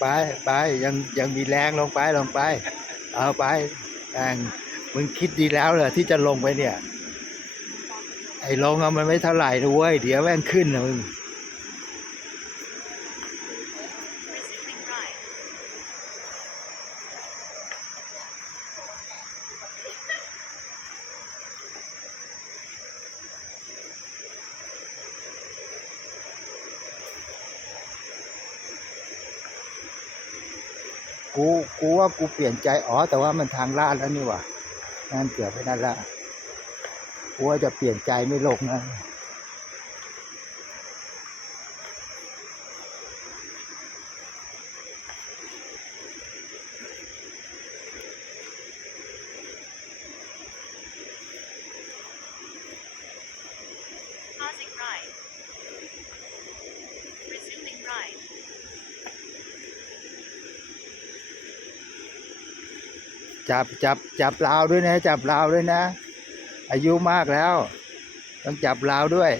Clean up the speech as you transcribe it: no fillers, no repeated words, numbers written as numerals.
ไปไปยังมีแรงลงไปลงไปเอาไปแองมึงคิดดีแล้วเหรอที่จะลงไปเนี่ยไอ้ลงเอามันไม่เท่าไหร่นะเว้ยเดี๋ยวแม่งขึ้นนะมึง Resuming ride. กูว่ากูเปลี่ยนใจแต่ว่ามันทางลาดแล้วนี่หว่านั่นเกือบไปนั่นละกูว่าจะเปลี่ยนใจไม่ลงนะ Pausing ride. Resuming ride. จับราวด้วยนะจับราวด้วยนะอายุมากแล้วต้องจับราวด้วย